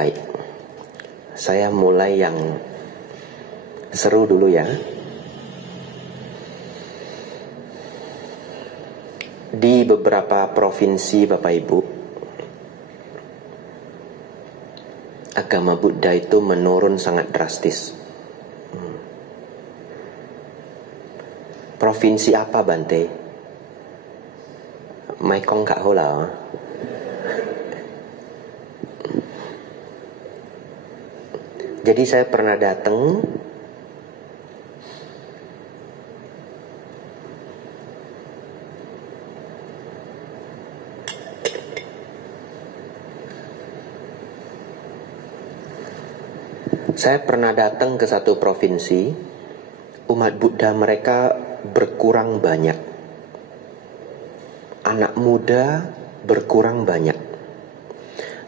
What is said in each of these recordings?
Baik, saya mulai yang seru dulu ya. Di beberapa provinsi Bapak Ibu, agama Buddha itu menurun sangat drastis. Provinsi apa Bante? Maikong Kak Hola. Jadi saya pernah datang ke satu provinsi. Umat Buddha mereka berkurang banyak, anak muda berkurang banyak.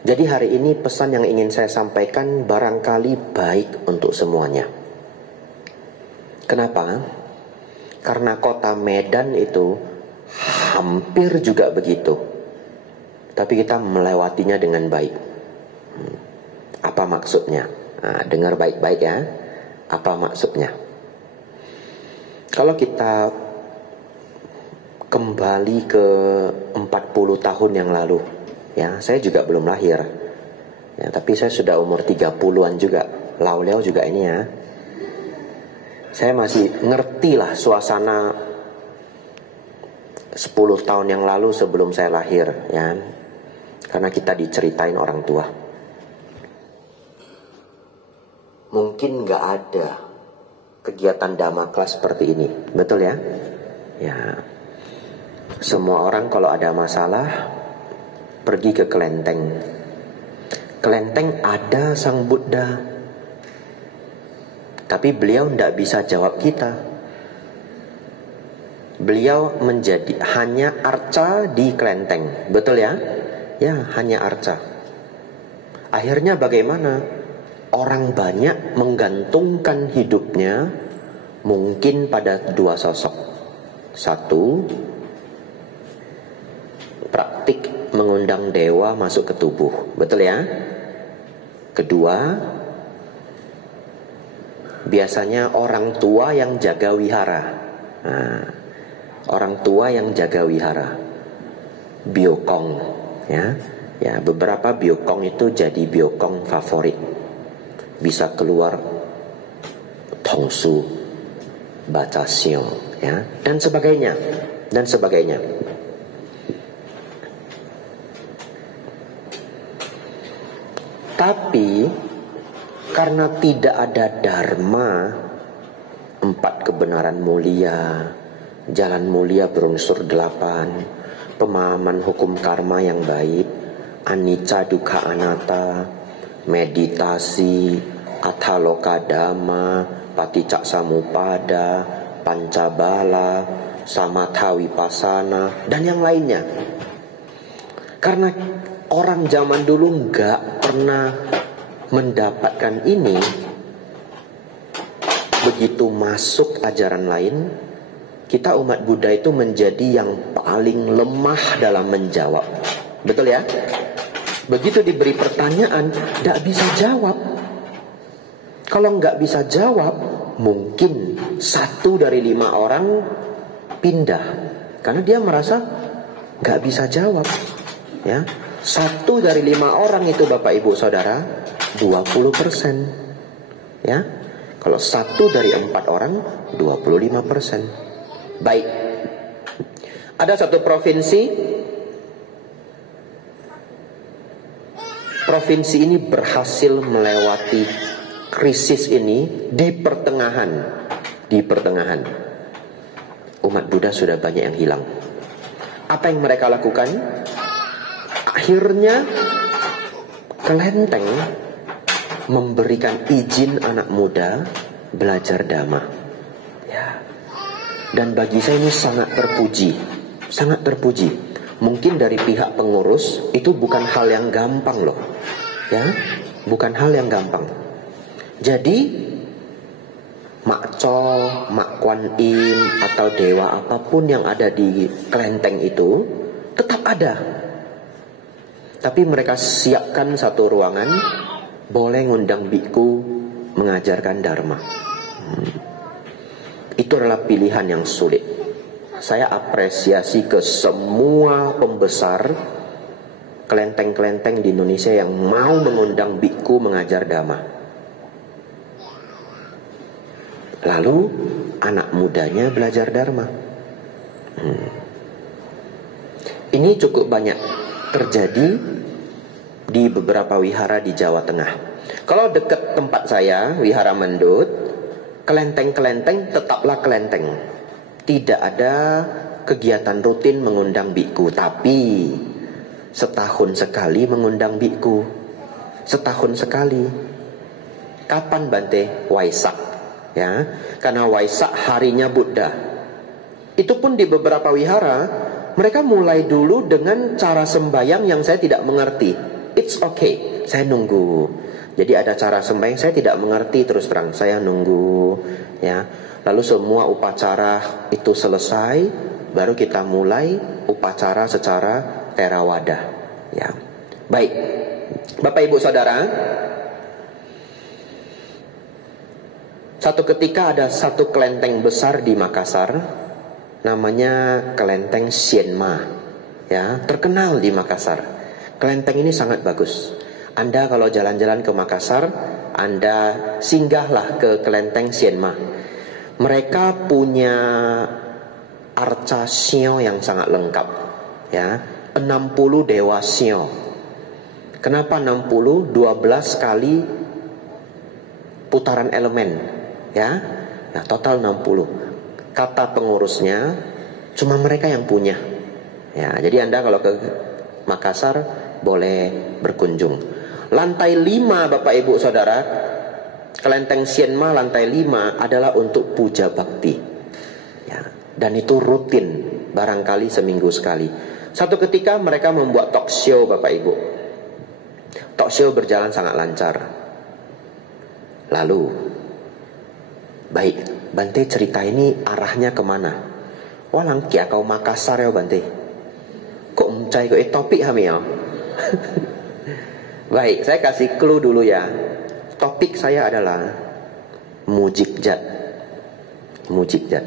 Jadi hari ini pesan yang ingin saya sampaikan barangkali baik untuk semuanya. Kenapa? Karena kota Medan itu hampir juga begitu, tapi kita melewatinya dengan baik. Apa maksudnya? Nah, dengar baik-baik ya. Apa maksudnya? Kalau kita kembali ke 40 tahun yang lalu, ya, saya juga belum lahir. Ya, tapi saya sudah umur 30-an juga. Lau-leo juga ini ya. Saya masih ngerti lah suasana 10 tahun yang lalu sebelum saya lahir, ya. Karena kita diceritain orang tua. Mungkin gak ada kegiatan Dhamma kelas seperti ini, betul ya? Ya, semua orang kalau ada masalah pergi ke kelenteng. Kelenteng ada Sang Buddha, tapi beliau tidak bisa jawab kita. Beliau menjadi hanya arca di kelenteng, betul ya? Ya, hanya arca. Akhirnya bagaimana? Orang banyak menggantungkan hidupnya mungkin pada dua sosok. Satu, praktik mengundang dewa masuk ke tubuh, betul ya? Kedua, biasanya orang tua yang jaga wihara. Nah, orang tua yang jaga wihara, biokong, ya. Ya, beberapa biokong itu jadi biokong favorit. Bisa keluar tongsu, baca siong, ya, dan sebagainya, dan sebagainya. Tapi karena tidak ada dharma, 4 kebenaran mulia, jalan mulia berunsur 8, pemahaman hukum karma yang baik, anicca dukkha anatta, meditasi, ataloka dhamma, paticca samuppada, pancabala, samatha vipassana, dan yang lainnya. Karena orang zaman dulu nggak pernah mendapatkan ini, begitu masuk ajaran lain, kita umat Buddha itu menjadi yang paling lemah dalam menjawab. Betul ya? Begitu diberi pertanyaan, nggak bisa jawab. Kalau nggak bisa jawab, mungkin 1 dari 5 orang pindah, karena dia merasa nggak bisa jawab. Ya, 1 dari 5 orang itu Bapak Ibu Saudara 20%. Ya, kalau 1 dari 4 orang 25%. Baik. Ada satu provinsi ini berhasil melewati krisis ini di pertengahan. Umat Buddha sudah banyak yang hilang. Apa yang mereka lakukan? Akhirnya kelenteng memberikan izin anak muda belajar Dhamma. Ya. Dan bagi saya ini sangat terpuji. Mungkin dari pihak pengurus itu bukan hal yang gampang loh. Ya, bukan hal yang gampang. Jadi Mak Chol, Mak Kuan Im atau dewa apapun yang ada di kelenteng itu tetap ada. Tapi mereka siapkan satu ruangan boleh ngundang biku mengajarkan dharma. Itu adalah pilihan yang sulit. Saya apresiasi ke semua pembesar kelenteng-kelenteng di Indonesia yang mau mengundang biku mengajar dhamma. Lalu anak mudanya belajar dharma. Ini cukup banyak terjadi di beberapa wihara di Jawa Tengah. Kalau dekat tempat saya, Wihara Mendut, kelenteng-kelenteng tetaplah kelenteng. Tidak ada kegiatan rutin mengundang biku, tapi setahun sekali mengundang biku. Setahun sekali. Kapan Bante? Waisak, ya. Karena Waisak harinya Buddha. Itu pun di beberapa wihara mereka mulai dulu dengan cara sembahyang yang saya tidak mengerti. It's okay, saya nunggu. Jadi ada cara sembahyang saya tidak mengerti, terus terang saya nunggu, ya. Lalu semua upacara itu selesai, baru kita mulai upacara secara Theravada, ya. Baik, Bapak Ibu Saudara, satu ketika ada satu kelenteng besar di Makassar, namanya kelenteng Sienma, ya, terkenal di Makassar. Kelenteng ini sangat bagus. Anda kalau jalan-jalan ke Makassar, Anda singgahlah ke kelenteng Sienma. Mereka punya arca sio yang sangat lengkap, ya. 60 dewa sio. Kenapa 60? 12 kali putaran elemen, ya. Nah, total 60. Kata pengurusnya cuma mereka yang punya, ya. Jadi Anda kalau ke Makassar boleh berkunjung. Lantai 5 Bapak Ibu Saudara, kelenteng Sienma lantai 5 adalah untuk puja bakti, ya. Dan itu rutin, barangkali seminggu sekali. Satu ketika mereka membuat talk show Bapak Ibu. Talk show berjalan sangat lancar. Lalu, baik, Bante cerita ini arahnya kemana? Walang kia kau Makassar ya Bante. Kok mencai kok topik kami ya? Baik, saya kasih clue dulu ya. Topik saya adalah mujikjat. Mujikjat.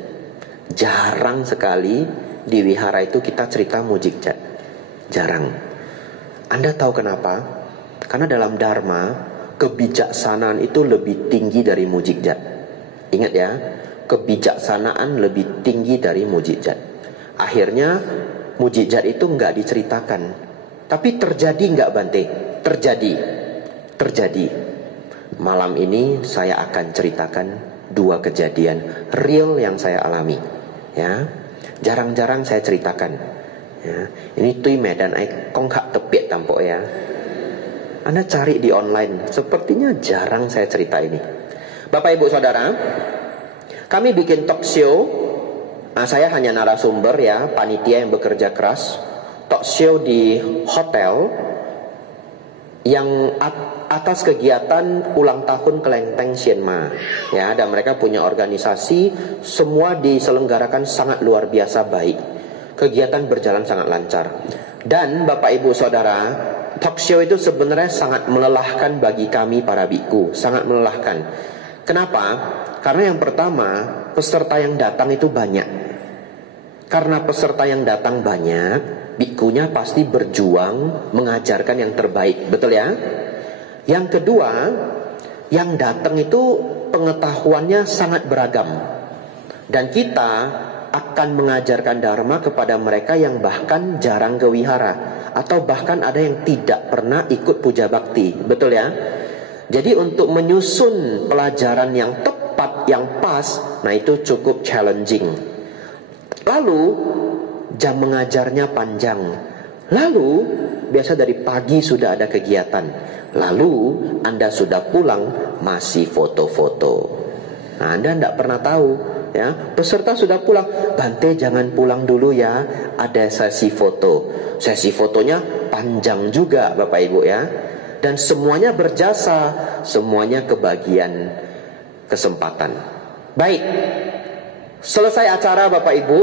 Jarang sekali di wihara itu kita cerita mujikjat. Jarang. Anda tahu kenapa? Karena dalam Dharma, kebijaksanaan itu lebih tinggi dari mujikjat. Ingat ya, kebijaksanaan lebih tinggi dari mujikjat. Akhirnya mujikjat itu nggak diceritakan. Tapi terjadi nggak Bante? Terjadi. Malam ini saya akan ceritakan 2 kejadian real yang saya alami, ya. Jarang-jarang saya ceritakan, ya. Ini tui medan ai konghak tepik tampok ya. Anda cari di online, sepertinya jarang saya cerita ini. Bapak Ibu Saudara, kami bikin talk show. Saya hanya narasumber ya, panitia yang bekerja keras. Talk show di hotel yang atas kegiatan ulang tahun kelenteng Sienma, ya. Dan mereka punya organisasi, semua diselenggarakan sangat luar biasa baik. Kegiatan berjalan sangat lancar. Dan Bapak Ibu Saudara, talk show itu sebenarnya sangat melelahkan bagi kami para biku, sangat melelahkan. Kenapa? Karena yang pertama, peserta yang datang itu banyak. Karena peserta yang datang banyak, bikunya pasti berjuang mengajarkan yang terbaik, betul ya? Yang kedua, yang datang itu pengetahuannya sangat beragam. Dan kita akan mengajarkan dharma kepada mereka yang bahkan jarang ke wihara, atau bahkan ada yang tidak pernah ikut puja bakti, betul ya? Jadi untuk menyusun pelajaran yang tepat, yang pas, nah itu cukup challenging. Lalu jam mengajarnya panjang. Lalu biasa dari pagi sudah ada kegiatan. Lalu Anda sudah pulang masih foto-foto. Nah, Anda tidak pernah tahu, ya. Peserta sudah pulang, Bante jangan pulang dulu ya, ada sesi foto. Sesi fotonya panjang juga Bapak Ibu ya. Dan semuanya berjasa, semuanya kebagian kesempatan. Baik, selesai acara Bapak Ibu,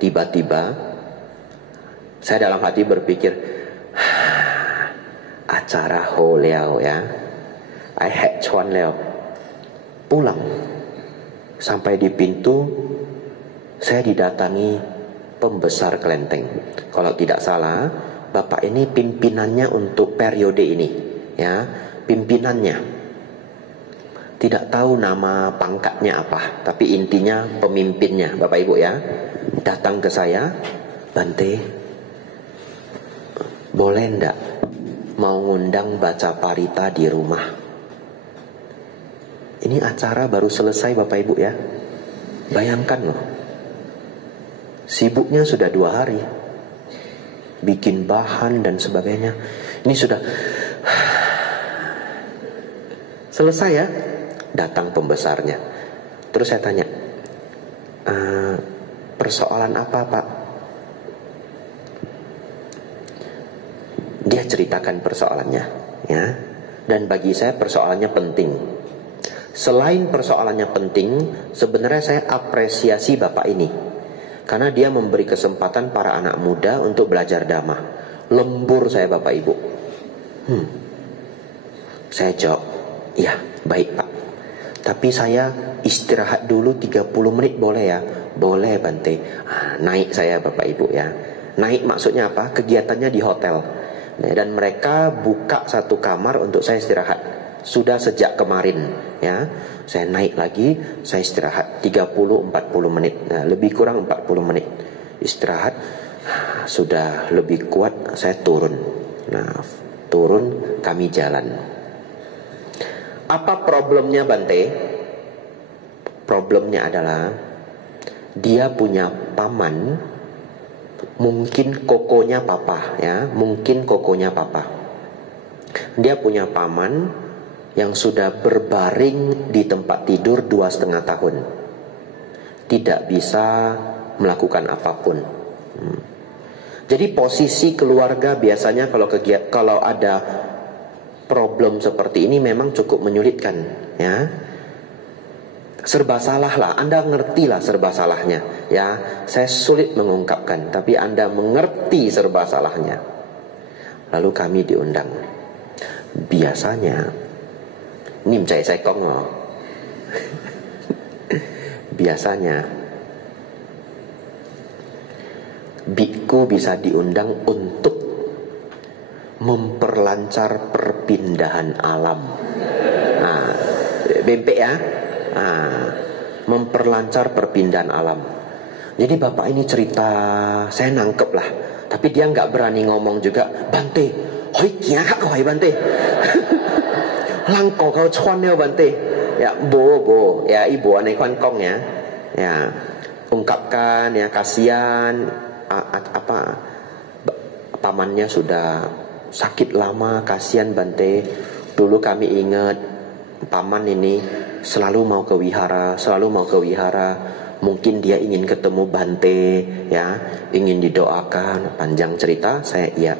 tiba-tiba saya dalam hati berpikir, acara ho liao ya. I had chuan leo. Pulang. Sampai di pintu, saya didatangi pembesar kelenteng. Kalau tidak salah, Bapak ini pimpinannya untuk periode ini, ya, pimpinannya. Tidak tahu nama pangkatnya apa, tapi intinya pemimpinnya, Bapak Ibu ya. Datang ke saya, Bante, boleh ndak mau ngundang baca parita di rumah? Ini acara baru selesai Bapak Ibu ya. Bayangkan loh, sibuknya sudah 2 hari, bikin bahan dan sebagainya. Ini sudah selesai ya. Datang pembesarnya. Terus saya tanya, persoalan apa Pak? Dia ceritakan persoalannya, ya. Dan bagi saya persoalannya penting. Selain persoalannya penting, sebenarnya saya apresiasi Bapak ini, karena dia memberi kesempatan para anak muda untuk belajar dhamma. Lembur saya Bapak Ibu. Saya jawab, ya baik Pak, tapi saya istirahat dulu 30 menit boleh ya? Boleh Bante. Naik saya Bapak Ibu ya. Naik maksudnya apa? Kegiatannya di hotel. Dan mereka buka satu kamar untuk saya istirahat. Sudah sejak kemarin ya. Saya naik lagi, saya istirahat 30-40 menit. Lebih kurang 40 menit. Istirahat. Sudah lebih kuat, saya turun. Turun, kami jalan. Apa problemnya Bante? Problemnya adalah dia punya paman, mungkin kokonya papa ya, mungkin kokonya papa. Dia punya paman yang sudah berbaring di tempat tidur 2,5 tahun, tidak bisa melakukan apapun. Jadi posisi keluarga biasanya kalau ada problem seperti ini memang cukup menyulitkan ya. Serba salah lah, Anda ngerti lah serba salahnya ya. Saya sulit mengungkapkan, tapi Anda mengerti serba salahnya. Lalu kami diundang. Biasanya ini mencari saya kong loh. Biasanya biku bisa diundang untuk memperlancar perpindahan alam. Bempek ya. Memperlancar perpindahan alam. Jadi Bapak ini cerita, saya nangkep lah, tapi dia nggak berani ngomong juga. Bante, hoi kia kak hoi Bante. Langko kau chuannya Bante. Ya bo ya ibu aneh kuan kong ya. Ya ungkapkan ya, kasihan apa pamannya sudah sakit lama, kasihan Bante. Dulu kami ingat paman ini selalu mau ke wihara. Mungkin dia ingin ketemu Bante ya, ingin didoakan. Panjang cerita, saya iya.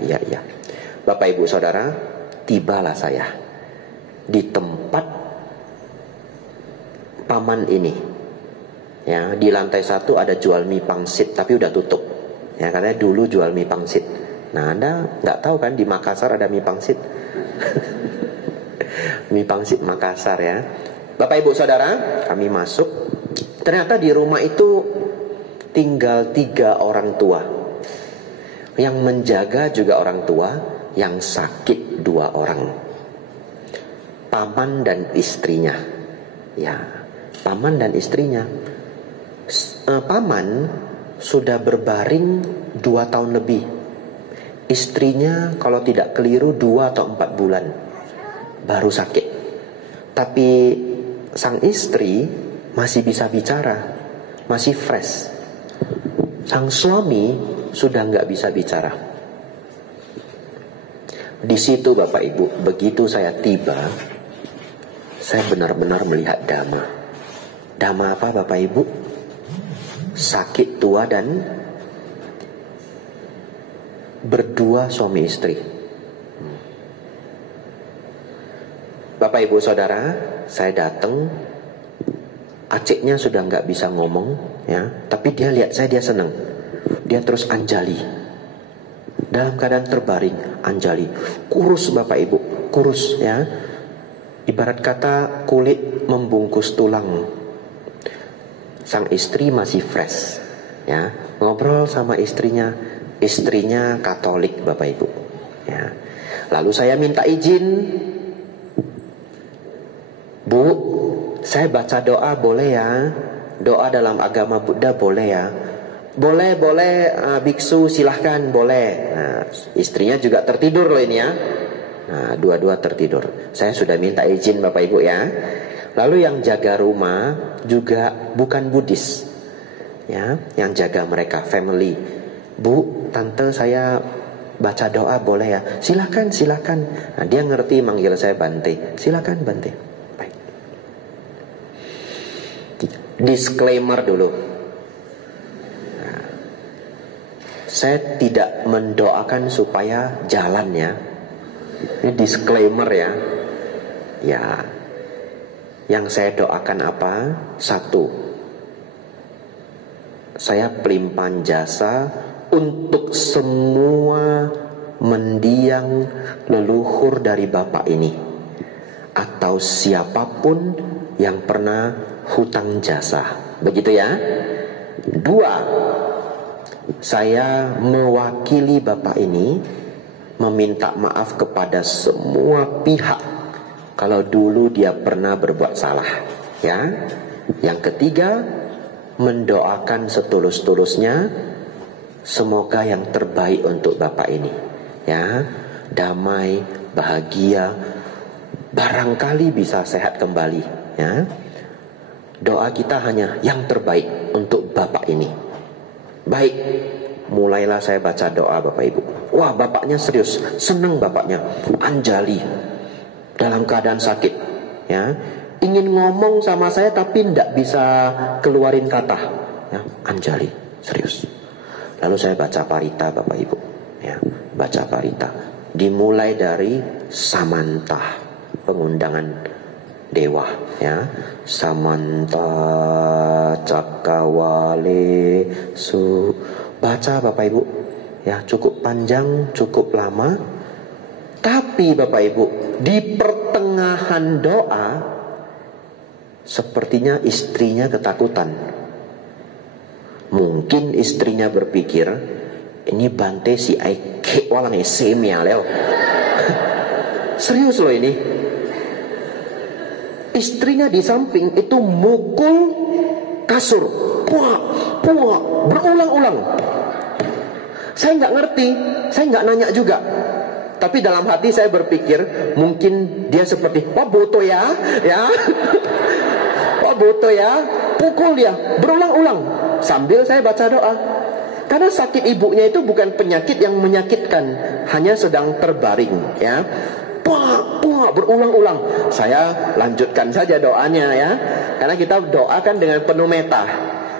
Bapak Ibu Saudara, tibalah saya di tempat paman ini ya. Di lantai 1 ada jual mie pangsit, tapi udah tutup ya, katanya dulu jual mie pangsit. Nah Anda nggak tahu kan di Makassar ada mie pangsit. Mie pangsit Makassar ya. Bapak Ibu Saudara, kami masuk. Ternyata di rumah itu tinggal 3 orang tua. Yang menjaga juga orang tua, yang sakit 2 orang. Paman dan istrinya. Ya, paman dan istrinya. Paman sudah berbaring 2 tahun lebih. Istrinya kalau tidak keliru 2 atau 4 bulan baru sakit. Tapi sang istri masih bisa bicara, masih fresh. Sang suami sudah nggak bisa bicara. Di situ Bapak Ibu, begitu saya tiba, saya benar-benar melihat dhamma. Dhamma apa Bapak Ibu? Sakit tua dan berdua suami istri. Bapak Ibu Saudara, saya datang, aciknya sudah nggak bisa ngomong ya, tapi dia lihat saya, dia senang. Dia terus anjali. Dalam keadaan terbaring, anjali. Kurus Bapak Ibu, kurus ya. Ibarat kata kulit membungkus tulang. Sang istri masih fresh, ya, ngobrol sama istrinya. Istrinya Katolik, Bapak Ibu, ya. Lalu saya minta izin, Bu, saya baca doa boleh ya? Doa dalam agama Buddha boleh ya? Boleh, biksu silahkan, boleh. Nah, istrinya juga tertidur loh ini ya. Nah, dua-dua tertidur. Saya sudah minta izin Bapak Ibu ya. Lalu yang jaga rumah juga bukan Buddhis, ya, yang jaga mereka family. Bu, tante saya baca doa boleh ya? Silakan. Nah, dia ngerti manggil saya Bante. Silakan Bante. Baik. Disclaimer dulu. Nah, saya tidak mendoakan supaya jalan ya. Ini disclaimer ya. Ya. Yang saya doakan apa? Satu, saya pelimpahan jasa untuk semua mendiang leluhur dari Bapak ini, atau siapapun yang pernah hutang jasa. Begitu ya. Dua, saya mewakili Bapak ini meminta maaf kepada semua pihak kalau dulu dia pernah berbuat salah, ya. Yang ketiga, mendoakan setulus-tulusnya semoga yang terbaik untuk Bapak ini, ya. Damai, bahagia, barangkali bisa sehat kembali, ya. Doa kita hanya yang terbaik untuk Bapak ini. Baik, mulailah saya baca doa Bapak Ibu. Wah, bapaknya serius, senang bapaknya. Anjali dalam keadaan sakit, ya, ingin ngomong sama saya tapi tidak bisa keluarin kata, ya. Anjali serius. Lalu saya baca parita Bapak Ibu, ya, baca parita. Dimulai dari Samanta, pengundangan dewa, ya. Samanta Cakawale Su. Baca Bapak Ibu, ya, cukup panjang, cukup lama. Tapi Bapak Ibu, di pertengahan doa sepertinya istrinya ketakutan. Mungkin istrinya berpikir, ini Bante si Aike walang semia leo. Serius loh ini. Istrinya di samping itu mukul kasur, puak, berulang-ulang. Saya nggak ngerti, saya nggak nanya juga. Tapi dalam hati saya berpikir, mungkin dia seperti, wah boto ya, ya. Wah boto ya, pukul dia, berulang-ulang. Sambil saya baca doa. Karena sakit ibunya itu bukan penyakit yang menyakitkan, hanya sedang terbaring, ya. Puak, berulang-ulang. Saya lanjutkan saja doanya ya. Karena kita doakan dengan penuh meta.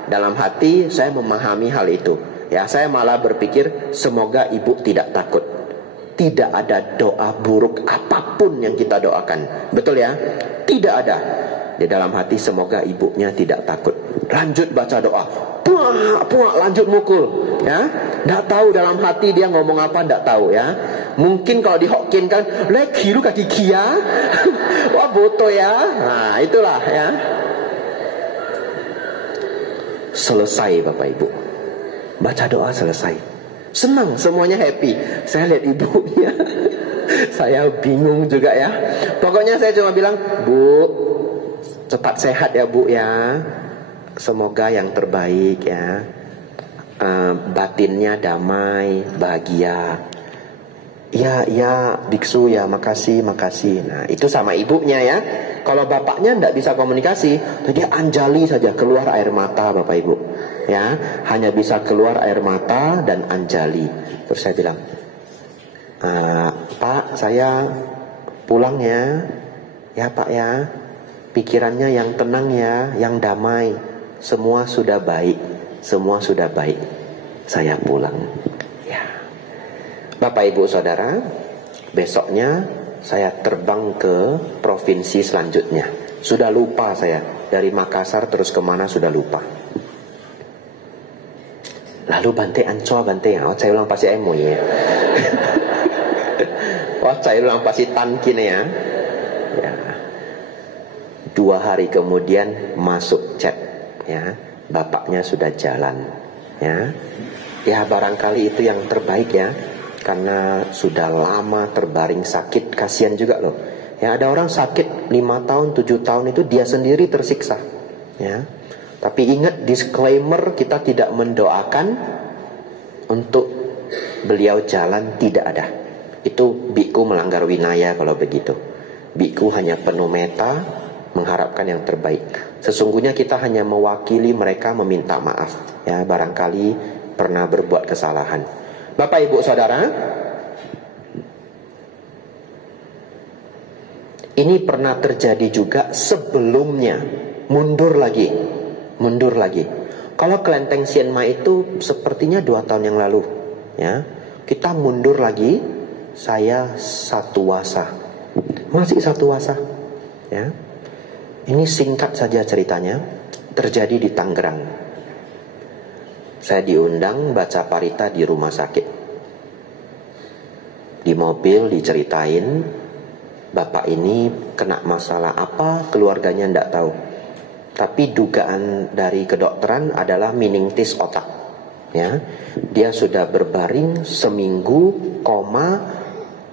Dalam hati saya memahami hal itu. Ya, saya malah berpikir semoga ibu tidak takut. Tidak ada doa buruk apapun yang kita doakan. Betul ya? Tidak ada. Di dalam hati semoga ibunya tidak takut. Lanjut baca doa. Puak, lanjut mukul. Ya, tidak tahu dalam hati dia ngomong apa, tidak tahu ya. Mungkin kalau di Hokkien kan, lagi lu kaki kia. Wah boto ya. Nah itulah ya. Selesai Bapak Ibu. Baca doa selesai. Senang, semuanya happy. Saya lihat ibunya. Saya bingung juga ya. Pokoknya saya cuma bilang, Bu, cepat sehat ya Bu ya. Semoga yang terbaik ya. Batinnya damai, bahagia. Ya biksu ya, makasih. Nah itu sama ibunya ya. Kalau bapaknya tidak bisa komunikasi, dia anjali saja, keluar air mata Bapak Ibu, ya, hanya bisa keluar air mata dan anjali. Terus saya bilang, Pak, saya pulang ya Pak ya, pikirannya yang tenang ya, yang damai, semua sudah baik, saya pulang. Ya, Bapak Ibu Saudara, besoknya saya terbang ke provinsi selanjutnya. Sudah lupa saya, dari Makassar terus kemana sudah lupa. Lalu Bante Ancoa Bante, saya ulang pasti emo ya. Saya ulang pasti tankin ya. 2 hari kemudian masuk chat, ya, bapaknya sudah jalan, ya. Ya barangkali itu yang terbaik ya, karena sudah lama terbaring sakit, kasihan juga loh. Ya ada orang sakit 5 tahun, 7 tahun itu dia sendiri tersiksa, ya. Tapi ingat disclaimer, kita tidak mendoakan untuk beliau jalan, tidak ada. Itu biku melanggar winaya kalau begitu. Biku hanya penuh meta, mengharapkan yang terbaik. Sesungguhnya kita hanya mewakili mereka meminta maaf, ya barangkali pernah berbuat kesalahan. Bapak Ibu Saudara, ini pernah terjadi juga sebelumnya. Mundur lagi. Kalau kelenteng Sian Mai itu sepertinya 2 tahun yang lalu, ya. Kita mundur lagi, saya Satuwasa, masih Satuwasa, ya. Ini singkat saja ceritanya, terjadi di Tangerang. Saya diundang baca parita di rumah sakit. Di mobil diceritain, bapak ini kena masalah apa, keluarganya tidak tahu. Tapi dugaan dari kedokteran adalah meningitis otak, ya. Dia sudah berbaring seminggu, koma,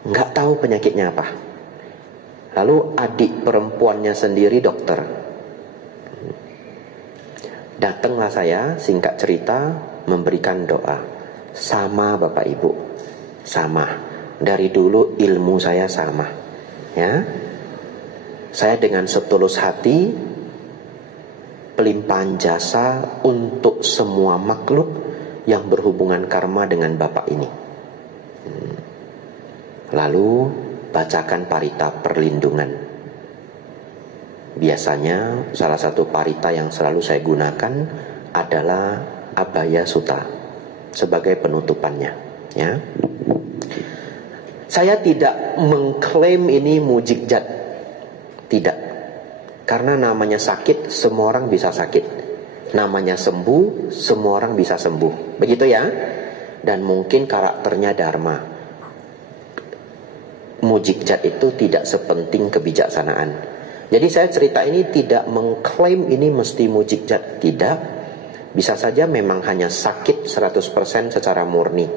nggak tahu penyakitnya apa. Lalu adik perempuannya sendiri dokter. Datanglah saya, singkat cerita, memberikan doa. Sama Bapak Ibu, sama. Dari dulu ilmu saya sama, ya. Saya dengan setulus hati pelimpahan jasa untuk semua makhluk yang berhubungan karma dengan Bapak ini. Lalu bacakan parita perlindungan. Biasanya salah satu parita yang selalu saya gunakan adalah Abhaya Sutta sebagai penutupannya, ya. Saya tidak mengklaim ini mujizat, tidak. Karena namanya sakit, semua orang bisa sakit. Namanya sembuh, semua orang bisa sembuh. Begitu ya. Dan mungkin karakternya dharma. Mujizat itu tidak sepenting kebijaksanaan. Jadi saya cerita ini tidak mengklaim ini mesti mujizat, tidak. Bisa saja memang hanya sakit 100% secara murni.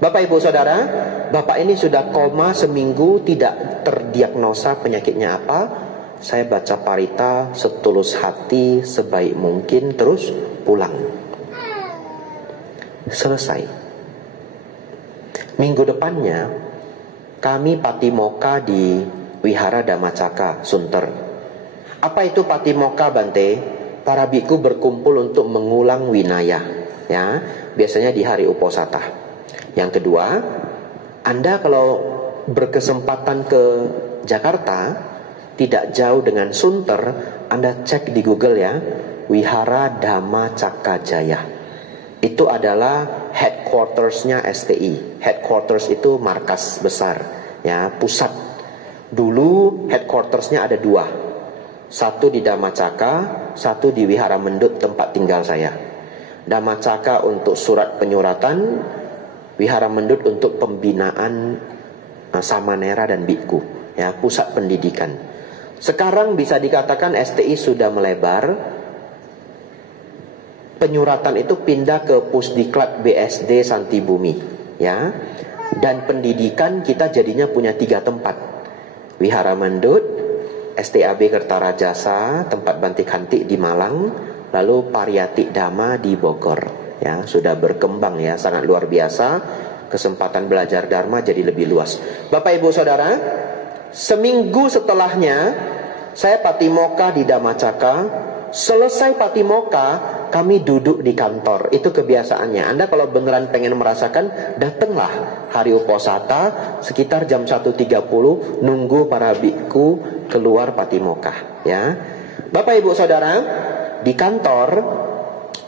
Bapak Ibu Saudara, bapak ini sudah koma seminggu, tidak terdiagnosa penyakitnya apa. Saya baca parita setulus hati, sebaik mungkin, terus pulang. Selesai. Minggu depannya kami patimokkha di Wihara Dhammacakka, Sunter. Apa itu patimokkha, Bante? Para biku berkumpul untuk mengulang winaya, ya. Biasanya di hari Uposatha. Yang kedua, Anda kalau berkesempatan ke Jakarta, tidak jauh dengan Sunter, Anda cek di Google ya, Wihara Dhammacakka Jaya. Itu adalah headquarters-nya STI. Headquarters itu markas besar, ya, pusat. Dulu headquarters-nya ada 2. Satu di Dhammacakka, satu di Wihara Mendut tempat tinggal saya. Dhammacakka untuk surat penyuratan, Wihara Mendut untuk pembinaan samanera dan bikku, ya, pusat pendidikan. Sekarang bisa dikatakan STI sudah melebar. Penyuratan itu pindah ke Pusdiklat BSD Santibumi, ya. Dan pendidikan kita jadinya punya 3 tempat. Wihara Mendut, STAB Kertarajasa, tempat Bantik Hantik di Malang, lalu Pariyati Dhamma di Bogor, ya. Sudah berkembang, ya, sangat luar biasa. Kesempatan belajar Dharma jadi lebih luas. Bapak Ibu Saudara, seminggu setelahnya saya patimokkha di Dhammacakka. Selesai patimokkha, kami duduk di kantor. Itu kebiasaannya. Anda kalau beneran pengen merasakan, datanglah hari Uposatha sekitar jam 1.30, nunggu para bikku keluar patimokkha, ya. Bapak Ibu Saudara, di kantor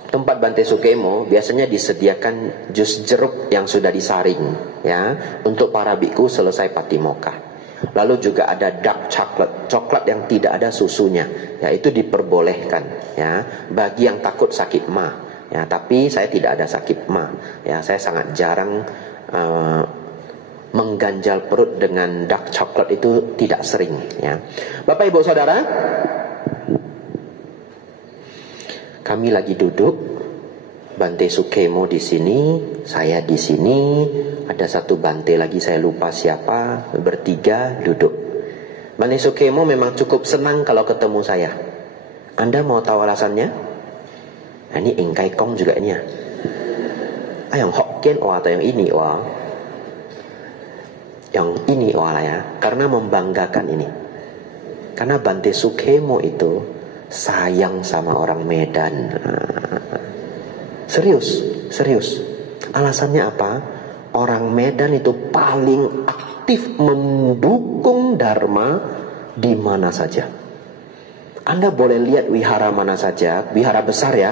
tempat Bante Sukemo biasanya disediakan jus jeruk yang sudah disaring, ya, untuk para bikku selesai patimokkha. Lalu juga ada dark chocolate, coklat yang tidak ada susunya, ya, itu diperbolehkan, ya, bagi yang takut sakit ma, ya. Tapi saya tidak ada sakit ma, ya. Saya sangat jarang mengganjal perut dengan dark chocolate, itu tidak sering, ya. Bapak Ibu Saudara, Kami lagi duduk, Bante Sukemo di sini, saya di sini, ada satu Bante lagi saya lupa siapa, bertiga duduk. Bante Sukemo memang cukup senang kalau ketemu saya. Anda mau tahu alasannya? Nah, ini Engkai Kong juga ini ya. Yang Hokkien atau yang ini yang ini lah ya, karena membanggakan ini. Karena Bante Sukemo itu sayang sama orang Medan. Serius. Alasannya apa? Orang Medan itu paling aktif mendukung Dharma di mana saja. Anda boleh lihat wihara mana saja, wihara besar ya,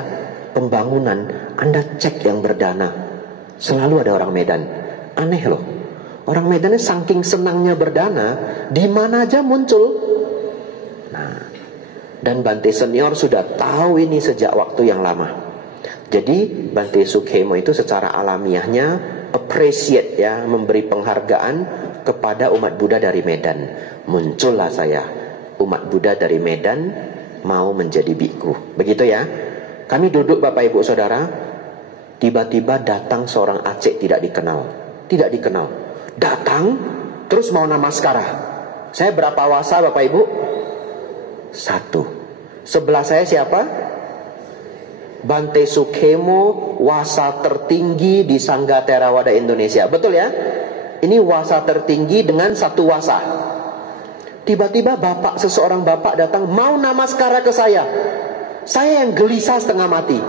pembangunan, Anda cek yang berdana, selalu ada orang Medan. Aneh loh. Orang Medan ini saking senangnya berdana, di mana aja muncul. Nah, dan Bante Senior sudah tahu ini sejak waktu yang lama. Jadi Bante Sukemo itu secara alamiahnya appreciate ya, memberi penghargaan kepada umat Buddha dari Medan. Muncullah saya, umat Buddha dari Medan mau menjadi biku. Begitu ya. Kami duduk Bapak Ibu Saudara, tiba-tiba datang seorang Aceh tidak dikenal. Datang terus mau namaskara. Saya berapa wasa Bapak Ibu? 1. Sebelah saya siapa? Bante Sukemo, wasa tertinggi di Sangga Theravada Indonesia. Betul ya? Ini wasa tertinggi dengan 1 wasa. Tiba-tiba seseorang bapak datang mau namaskara ke saya. Saya yang gelisah setengah mati.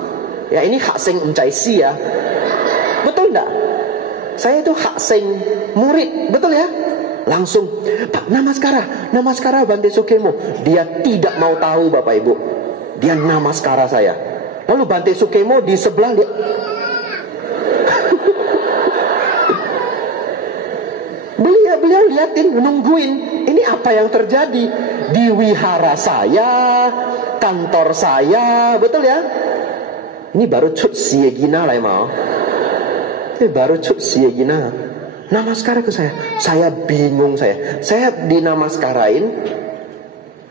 Ya, ini hak sing encai si ya. Betul enggak? Saya itu hak sing murid. Betul ya? Langsung, Pak, namaskara Bante Sukemo. Dia tidak mau tahu Bapak Ibu. Dia namaskara saya. Lalu Bante Sukemo di sebelah lihat. beliau liatin, nungguin. Ini apa yang terjadi di wihara saya, kantor saya, betul ya? Ini baru cut siegina lah mau. Ini baru cut siegina. Namaskara ke saya. Saya bingung saya dinamaskarain.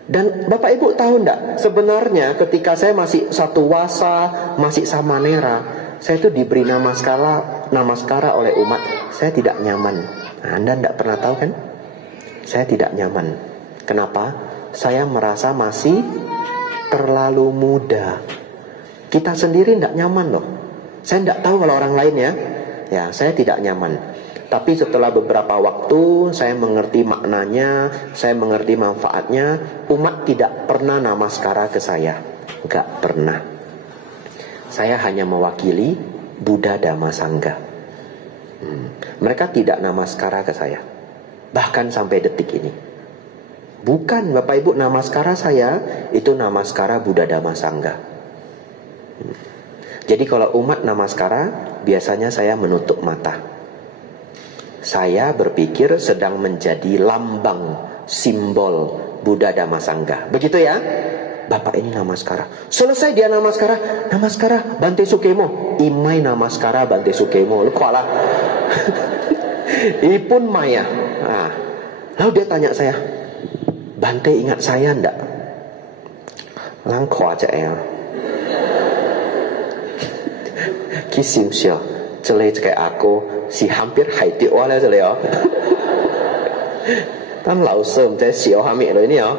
Dan Bapak Ibu tahu enggak, sebenarnya ketika saya masih 1 wasa, masih samanera, saya itu diberi namaskara oleh umat. Saya tidak nyaman. Nah, Anda enggak pernah tahu kan? Saya tidak nyaman. Kenapa? Saya merasa masih terlalu muda. Kita sendiri enggak nyaman loh. Saya enggak tahu kalau orang lain ya. Ya, saya tidak nyaman. Tapi setelah beberapa waktu saya mengerti maknanya, saya mengerti manfaatnya. Umat tidak pernah namaskara ke saya. Enggak pernah. Saya hanya mewakili Buddha Dhamma Sangha. Mereka tidak namaskara ke saya. Bahkan sampai detik ini. Bukan Bapak Ibu, namaskara saya itu namaskara Buddha Dhamma Sangha. Jadi kalau umat namaskara, biasanya saya menutup mata. Saya berpikir sedang menjadi lambang, simbol Buddha Dhamma Sangha. Begitu ya? Bapak ini namaskara. Selesai dia namaskara Bante Sukemo. Imai namaskara Bante Sukemo. Lu kuala. Ipun maya. Nah, lalu dia tanya saya, Bante ingat saya enggak? Langko aja ya. Kisim sio. Celai kayak aku si hampir haiti wala celai ya. Kan lau sem saya sio hamil lo ini ya.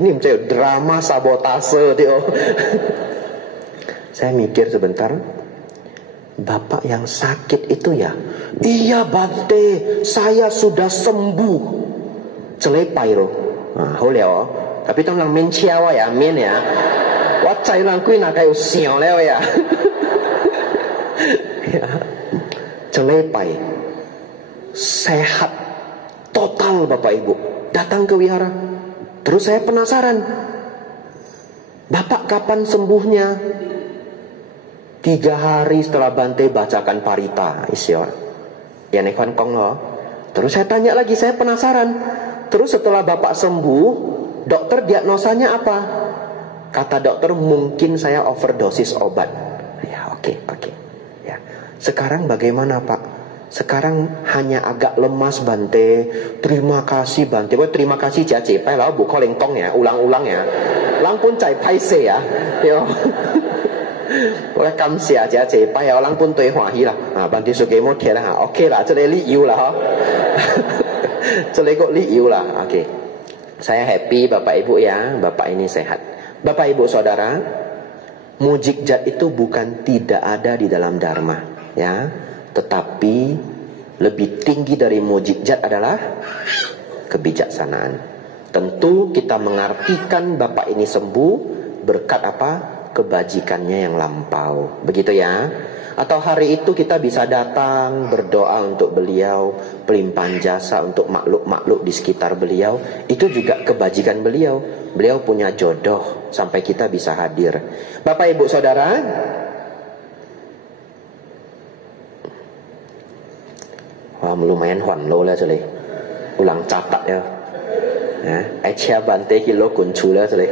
Ini macam drama sabotase dia. Saya mikir sebentar. Bapak yang sakit itu ya? Iya Bante, saya sudah sembuh. Celai pairo. Holiao. Tapi tong lang min ciawa ya, min ya. Wat cai lang kui nak kayu siang leo ya. Celepai, sehat total Bapak Ibu. Datang ke wihara. Terus saya penasaran, Bapak kapan sembuhnya? 3 hari setelah Bante bacakan parita isyor. Ya nekwan kong lo. Terus saya tanya lagi, saya penasaran. Terus setelah Bapak sembuh, dokter diagnosanya apa? Kata dokter, mungkin saya overdosis obat. Ya oke. Ya. Sekarang bagaimana Pak? Sekarang hanya agak lemas Bante. Terima kasih Bante. Terima kasih Cia Pai lah, bu koleng tong ya, ulang-ulang ya. Lang pun cai paise ya. Yo. Welcome sia sia cepai orang pun tuh hwahi lah. Bantu suke mo dia lah. Oke lah, jadi li you lah. Jadi kok li you lah. Oke. Saya happy Bapak Ibu ya, Bapak ini sehat. Bapak Ibu Saudara, mujizat itu bukan tidak ada di dalam Dharma, ya. Tetapi lebih tinggi dari mujizat adalah kebijaksanaan. Tentu kita mengartikan Bapak ini sembuh berkat apa? Kebajikannya yang lampau. Begitu ya. Atau hari itu kita bisa datang berdoa untuk beliau, pelimpahan jasa untuk makhluk-makhluk di sekitar beliau. Itu juga kebajikan beliau. Beliau punya jodoh sampai kita bisa hadir. Bapak Ibu Saudara, wah lumayan huan lo lah cile. Ulang catat ya. Aicia bante kilo kuncu lah cile.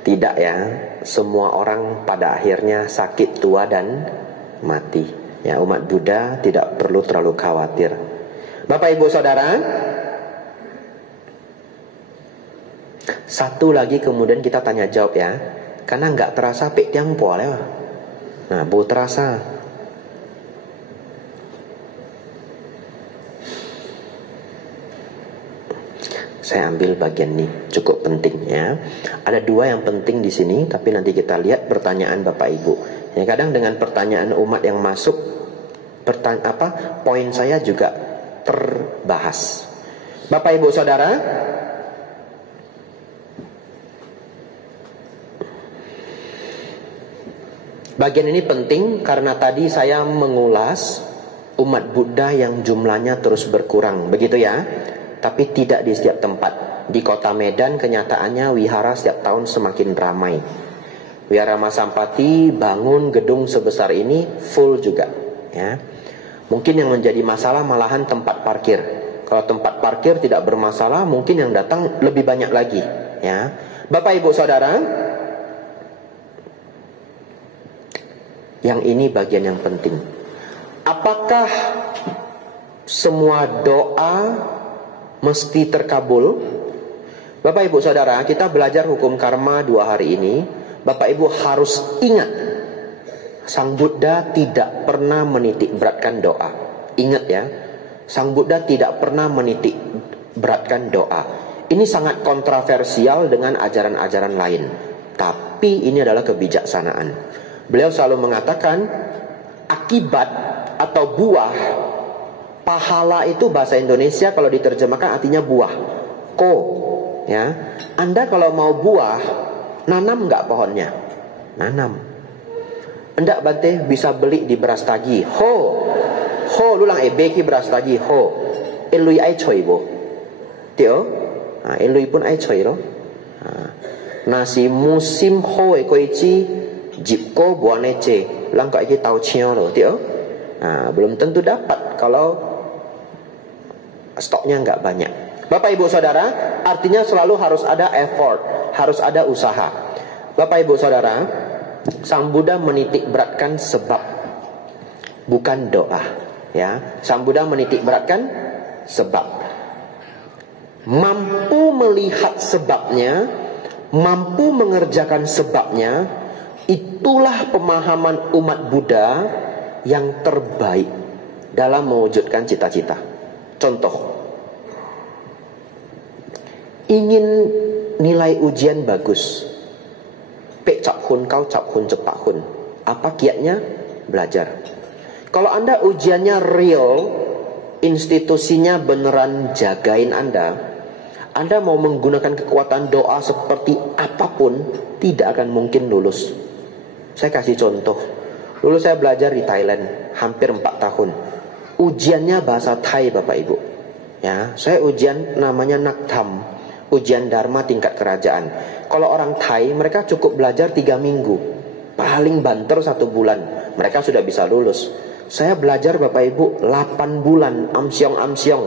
Tidak ya, semua orang pada akhirnya sakit, tua dan mati. Ya, umat Buddha tidak perlu terlalu khawatir. Bapak Ibu Saudara, satu lagi kemudian kita tanya jawab ya, karena nggak terasa pek tiang po lah. Nah, bu terasa. Saya ambil bagian ini, cukup penting ya. Ada dua yang penting di sini, tapi nanti kita lihat pertanyaan Bapak Ibu. Ya, kadang dengan pertanyaan umat yang masuk, poin saya juga terbahas. Bapak Ibu Saudara, bagian ini penting karena tadi saya mengulas umat Buddha yang jumlahnya terus berkurang, begitu ya. Tapi tidak di setiap tempat. Di kota Medan kenyataannya wihara setiap tahun semakin ramai. Wihara Masampati bangun gedung sebesar ini full juga ya. Mungkin yang menjadi masalah malahan tempat parkir. Kalau tempat parkir tidak bermasalah, mungkin yang datang lebih banyak lagi ya. Bapak Ibu Saudara, yang ini bagian yang penting. Apakah semua doa mesti terkabul? Bapak Ibu Saudara, kita belajar hukum karma 2 hari ini. Bapak Ibu harus ingat, Sang Buddha tidak pernah menitik beratkan doa. Ingat ya, Sang Buddha tidak pernah menitik beratkan doa. Ini sangat kontroversial dengan ajaran-ajaran lain, tapi ini adalah kebijaksanaan. Beliau selalu mengatakan akibat atau buah. Pahala itu bahasa Indonesia kalau diterjemahkan artinya buah. Ko, ya. Anda kalau mau buah, nanam nggak pohonnya? Nanam. Enggak bante bisa beli di beras tagi. Ho lulang beki beras tagi. Ho, elui ai choi bo. Tio, elui pun ai choi lo. Nasi musim ho koichi jipko buanece. Lang kau iki tau cio lo, tio. Belum tentu dapat kalau stoknya nggak banyak. Bapak Ibu Saudara, artinya selalu harus ada effort, harus ada usaha. Bapak Ibu Saudara, Sang Buddha menitik beratkan sebab, bukan doa. Ya, Sang Buddha menitik beratkan sebab. Mampu melihat sebabnya, mampu mengerjakan sebabnya, itulah pemahaman umat Buddha yang terbaik dalam mewujudkan cita-cita. Contoh, ingin nilai ujian bagus, pek cap hun kau cap hun cepak hun. Apa kiatnya? Belajar. Kalau Anda ujiannya real, institusinya beneran jagain Anda mau menggunakan kekuatan doa seperti apapun, tidak akan mungkin lulus. Saya kasih contoh. Dulu saya belajar di Thailand hampir 4 tahun. Ujiannya bahasa Thai Bapak Ibu. Ya, saya ujian namanya Naktam, ujian Dharma tingkat kerajaan. Kalau orang Thai mereka cukup belajar 3 minggu, paling banter 1 bulan, mereka sudah bisa lulus. Saya belajar Bapak Ibu 8 bulan, amsyong.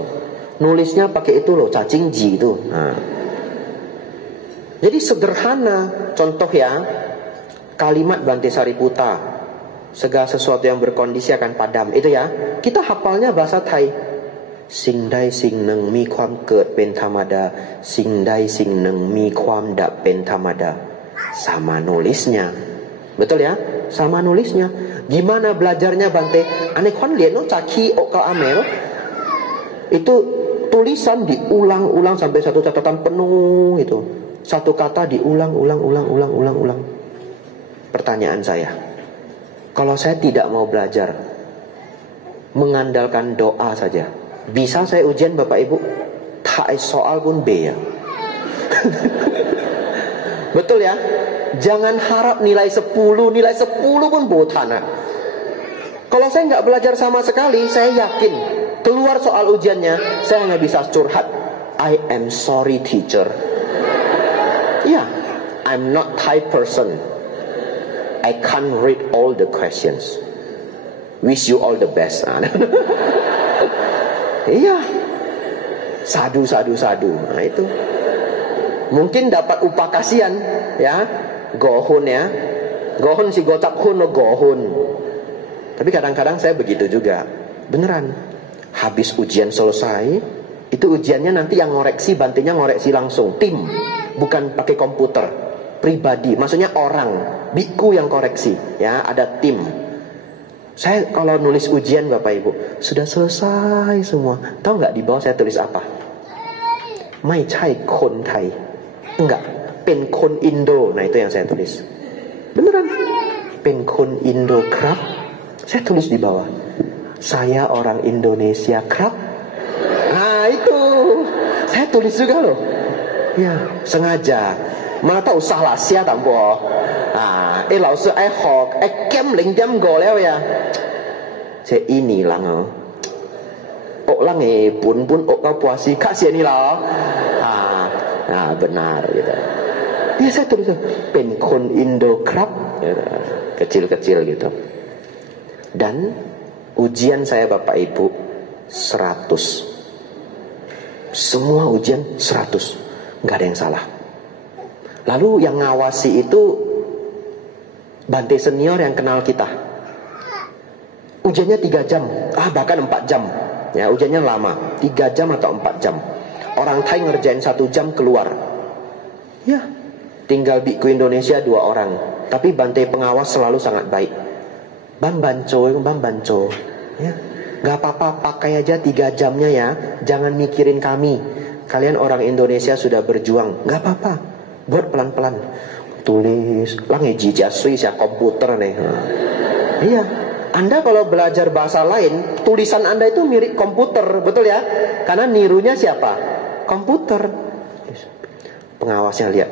Nulisnya pakai itu loh, cacing ji itu. Jadi sederhana. Contoh ya, kalimat Bante Sariputta, segala sesuatu yang berkondisi akan padam. Itu ya, kita hafalnya bahasa Thai. Singใดสิ่งหนึ่งมีความเกิดเป็นธรรมดา สิ่งใดสิ่งหนึ่งมีความดับเป็นธรรมดา. Sama nulisnya. Betul ya? Sama nulisnya. Gimana belajarnya Bante? Ane kon lian no caki o ka amel. Itu tulisan diulang-ulang sampai satu catatan penuh itu. Satu kata diulang-ulang. Pertanyaan saya, kalau saya tidak mau belajar, mengandalkan doa saja, bisa saya ujian Bapak Ibu? Tak soal pun B ya. Betul ya? Jangan harap nilai 10 pun botana. Kalau saya nggak belajar sama sekali, saya yakin keluar soal ujiannya, saya hanya bisa curhat, I am sorry teacher. Yeah, I'm not Thai person. I can't read all the questions. Wish you all the best. Iya. Sadu. Nah itu. Mungkin dapat upah kasihan, ya. Gohun ya. Gohun si gocap hun no gohun. Tapi kadang-kadang saya begitu juga. Beneran. Habis ujian selesai, itu ujiannya nanti yang ngoreksi, Bantenya ngoreksi langsung, tim. Bukan pakai komputer, pribadi. Maksudnya orang, biku yang koreksi, ya, ada tim. Saya kalau nulis ujian Bapak Ibu, sudah selesai semua. Tahu nggak di bawah saya tulis apa? Mai chai kon Thai. Enggak, pen kon Indo. Nah itu yang saya tulis. Beneran. Pen kon Indo krab. Saya tulis di bawah. Saya orang Indonesia krab. Nah itu saya tulis juga loh. Ya, sengaja. Mana tahu salah sia tak boh. Ah, lão sư học kem 0.5 แล้วya. Saya ini lang. Ok lang pun ok kau puasi kasih ni lah. Benar gitu. Ya saya tulis pen kon Indo krab. Kecil-kecil gitu. Dan ujian saya Bapak Ibu 100. Semua ujian 100. Nggak ada yang salah. Lalu yang ngawasi itu Bante senior yang kenal kita. Ujiannya 3 jam, bahkan 4 jam. Ya, ujiannya lama, 3 jam atau 4 jam. Orang Thai ngerjain 1 jam keluar. Ya, tinggal biku Indonesia 2 orang. Tapi Bante pengawas selalu sangat baik. Bam banco. Ya, nggak apa-apa, pakai aja 3 jamnya ya. Jangan mikirin kami. Kalian orang Indonesia sudah berjuang, nggak apa-apa. Buat pelan-pelan. Tulis, langi jijasui ya komputer nih. Iya, Anda kalau belajar bahasa lain, tulisan Anda itu mirip komputer, betul ya? Karena nirunya siapa? Komputer. Pengawasnya lihat,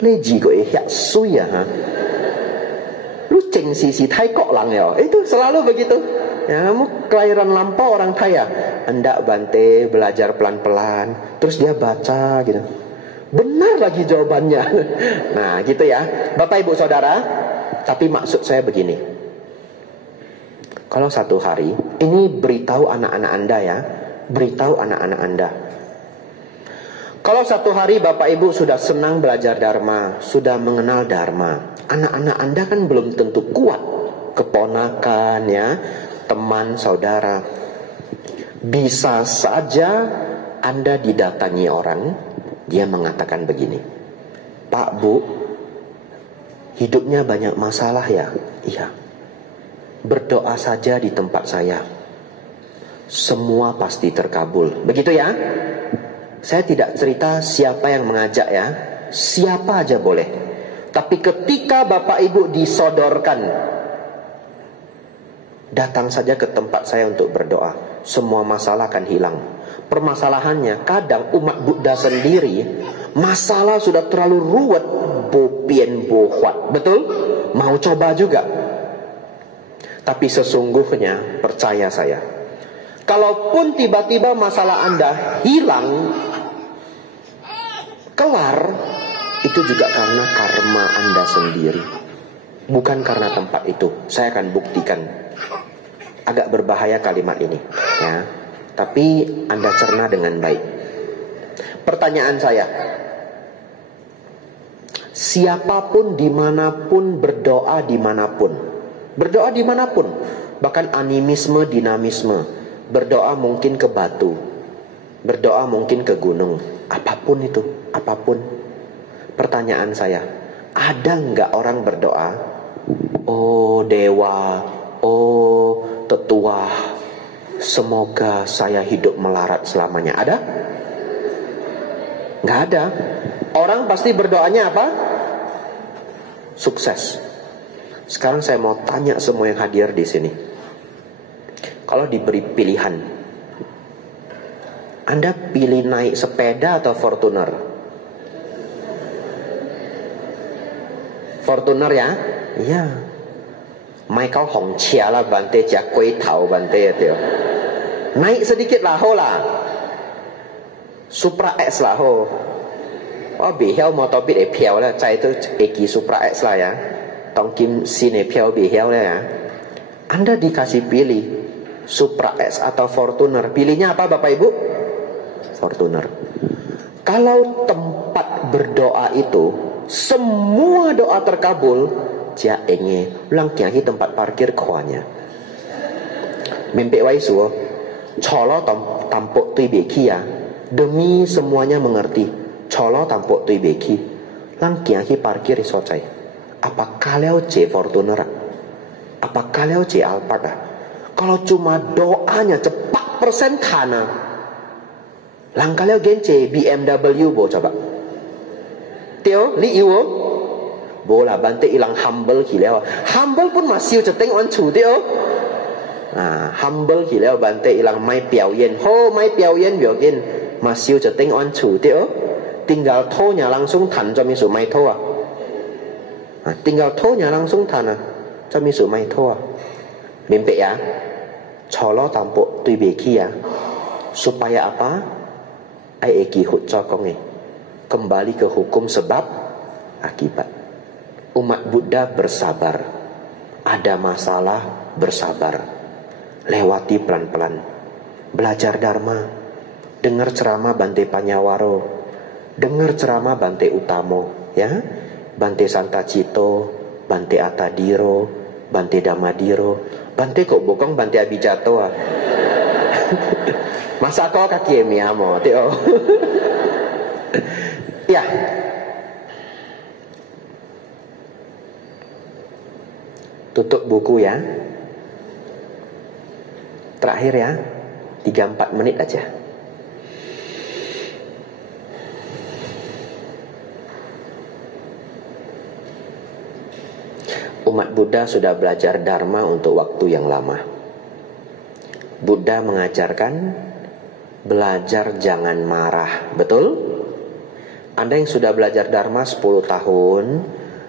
leji kok ya sui ya. Lu ceng sisi Thai kok lang ya. Itu selalu begitu. Ya, kamu kelahiran lampau orang Thai ya. Hendak Bante belajar pelan-pelan, terus dia baca gitu. Benar lagi jawabannya. Nah gitu ya Bapak Ibu Saudara. Tapi maksud saya begini, kalau satu hari, ini beritahu anak-anak Anda ya, beritahu anak-anak Anda, kalau satu hari Bapak Ibu sudah senang belajar Dharma, sudah mengenal Dharma, anak-anak Anda kan belum tentu kuat. Keponakan ya, teman, saudara. Bisa saja Anda didatangi orang, dia mengatakan begini, Pak Bu, hidupnya banyak masalah ya? Iya. Berdoa saja di tempat saya, semua pasti terkabul. Begitu ya. Saya tidak cerita siapa yang mengajak ya, siapa aja boleh. Tapi ketika Bapak Ibu disodorkan, datang saja ke tempat saya untuk berdoa, semua masalah akan hilang. Permasalahannya kadang umat Buddha sendiri masalah sudah terlalu ruwet, bopien bohwat, betul? Mau coba juga. Tapi sesungguhnya percaya saya, kalaupun tiba-tiba masalah Anda hilang, kelar, itu juga karena karma Anda sendiri, bukan karena tempat itu. Saya akan buktikan. Agak berbahaya kalimat ini ya, tapi Anda cerna dengan baik. Pertanyaan saya, siapapun dimanapun berdoa dimanapun, berdoa dimanapun, bahkan animisme, dinamisme, berdoa mungkin ke batu, berdoa mungkin ke gunung, apapun itu, apapun. Pertanyaan saya, ada nggak orang berdoa, oh dewa, oh tetua, semoga saya hidup melarat selamanya? Ada? Nggak ada. Orang pasti berdoanya apa? Sukses. Sekarang saya mau tanya semua yang hadir di sini. Kalau diberi pilihan, Anda pilih naik sepeda atau Fortuner? Fortuner ya? Iya. Michael Hong Chia lah Bante, Jia Kui Tau Bante itu. Naik sedikit lah ho lah. Supra X lah ho. Oh bihiao motor bit piao lah, cai itu Eki Supra X lah ya. Tong Kim Sin piao bihiao lah ya. Anda dikasih pilih Supra X atau Fortuner, pilihnya apa Bapak Ibu? Fortuner. Kalau tempat berdoa itu semua doa terkabul, jia enge ulang kiahi tempat parkir kuanya. Mimpi wai suo, colo tampuk tui beki ya. Demi semuanya mengerti. Colo tampuk tui beki. Lang kiahi parkir isocai. Apa kalian C Fortuner? Apa kalian C Alphard? Kalau cuma doanya cepat persen kana, lang kalian gence BMW bo coba. Tio li iwo, bola Bante ilang humble hilau. Humble pun masih ceteng on chu tio. Humble hilau Bante ilang mai piao yen. Ho mai piao yen biogin masih ceteng on chu tio. Tinggal tonya langsung tan cho misu mai toa. Tinggal tonya langsung tan cho misu mai toa. Mimpi ya. Colo tampuk tui beki ya. Supaya apa? Ai eki hut cokonge. Kembali ke hukum sebab akibat. Umat Buddha bersabar. Ada masalah bersabar. Lewati pelan-pelan. Belajar Dharma. Dengar ceramah Bante Panyawaro. Dengar ceramah Bante Utamo, ya, Bante Santacito, Bante Atadiro, Bante Damadiro, Bante kok bokong Bante Abijato. Masa kau kaki miamo, tio. Ya. Tutup buku ya. Terakhir ya. 3-4 menit aja. Umat Buddha sudah belajar Dharma untuk waktu yang lama. Buddha mengajarkan belajar jangan marah. Betul? Anda yang sudah belajar Dharma 10 tahun,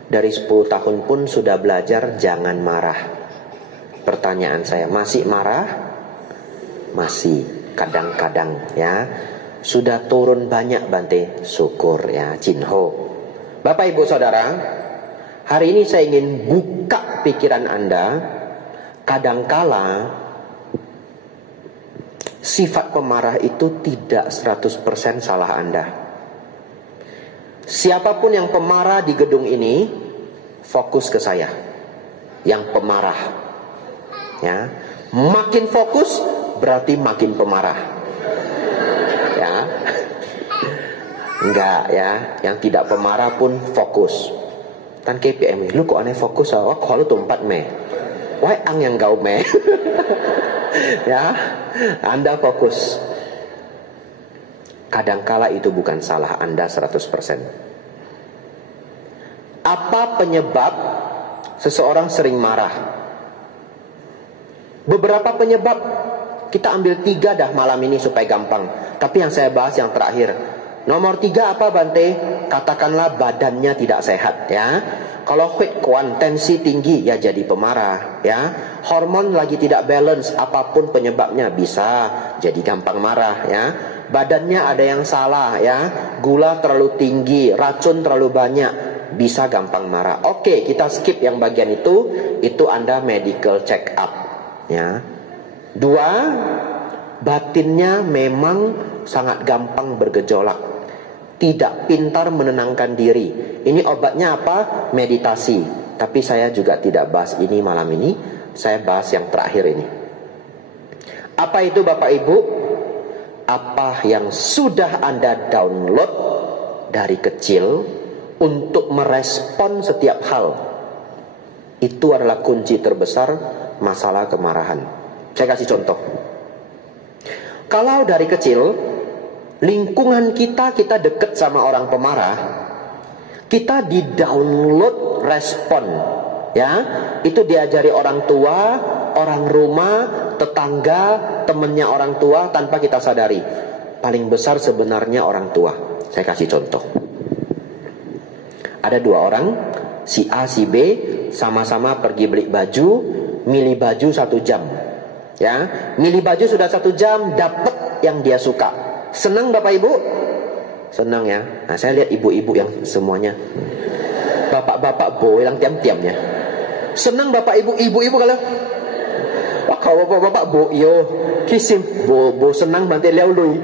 dari 10 tahun pun sudah belajar jangan marah. Pertanyaan saya, masih marah? Masih, kadang-kadang ya. Sudah turun banyak Bante, syukur ya, Jinho. Bapak Ibu Saudara, hari ini saya ingin buka pikiran Anda. Kadangkala sifat pemarah itu tidak 100% salah Anda. Siapapun yang pemarah di gedung ini, fokus ke saya, yang pemarah. Ya, makin fokus berarti makin pemarah. Ya, enggak ya, yang tidak pemarah pun fokus. Tan KPM, lu kok aneh fokus? Oh, kalau tempat me, why ang yang gau me? Ya, Anda fokus. Kadangkala itu bukan salah Anda 100%. Apa penyebab seseorang sering marah? Beberapa penyebab. Kita ambil 3 dah malam ini supaya gampang. Tapi yang saya bahas yang terakhir. Nomor 3 apa Bante? Katakanlah badannya tidak sehat ya. Kalau heat kuan, tensi tinggi ya jadi pemarah ya. Hormon lagi tidak balance, apapun penyebabnya bisa jadi gampang marah ya. Badannya ada yang salah ya. Gula terlalu tinggi, racun terlalu banyak, bisa gampang marah. Oke, kita skip yang bagian itu. Itu Anda medical check up ya. 2, batinnya memang sangat gampang bergejolak, tidak pintar menenangkan diri. Ini obatnya apa? Meditasi. Tapi saya juga tidak bahas ini malam ini. Saya bahas yang terakhir ini. Apa itu Bapak Ibu? Apa yang sudah Anda download dari kecil, untuk merespon setiap hal. Itu adalah kunci terbesar masalah kemarahan. Saya kasih contoh. Kalau dari kecil lingkungan kita deket sama orang pemarah, kita di-download respon, ya. Itu diajari orang tua, orang rumah, tetangga, temennya orang tua tanpa kita sadari. Paling besar sebenarnya orang tua. Saya kasih contoh. Ada dua orang, si A, si B, sama-sama pergi beli baju, milih baju 1 jam. Ya, milih baju sudah 1 jam, dapat yang dia suka. Senang Bapak Ibu? Senang ya. Nah, saya lihat ibu-ibu yang semuanya. Bapak-bapak boilang tiam-tiamnya. Senang Bapak Ibu, ibu-ibu kalau. Wah, kalau bapak-bapak yo kisim bo senang bantai liau lui.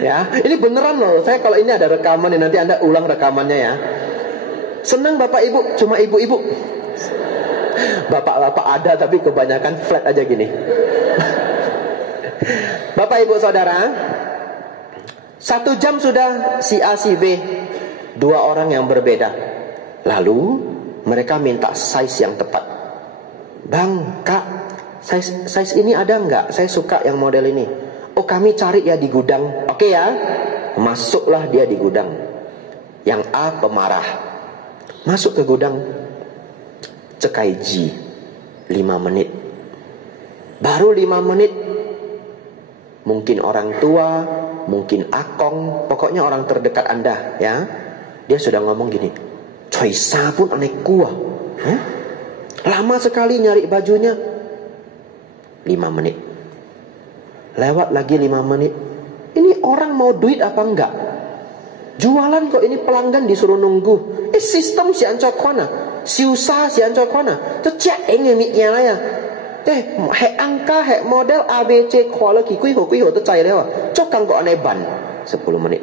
Ya, ini beneran loh. Saya kalau ini ada rekaman nanti Anda ulang rekamannya ya. Senang Bapak Ibu, cuma ibu-ibu. Bapak-bapak ada tapi kebanyakan flat aja gini. Bapak Ibu Saudara, 1 jam sudah si A si B, 2 orang yang berbeda. Lalu mereka minta size yang tepat. Bang, Kak, size ini ada nggak? Saya suka yang model ini. Oh, kami cari ya di gudang. Oke ya. Masuklah dia di gudang. Yang A pemarah. Masuk ke gudang. Cekai G 5 menit. Baru 5 menit. Mungkin orang tua, mungkin akong, pokoknya orang terdekat Anda, ya. Dia sudah ngomong gini. Coy sabun aneh kuah. Lama sekali nyari bajunya. 5 menit. Lewat lagi 5 menit. Ini orang mau duit apa enggak? Jualan kok ini pelanggan disuruh nunggu. Sistem si ancok kona, si usaha si ancok kona. Tuh cek ini miknya lah ya. He angka he model ABC kuala kui ho tuh cai lewa. Cokang kok aneh ban. 10 menit.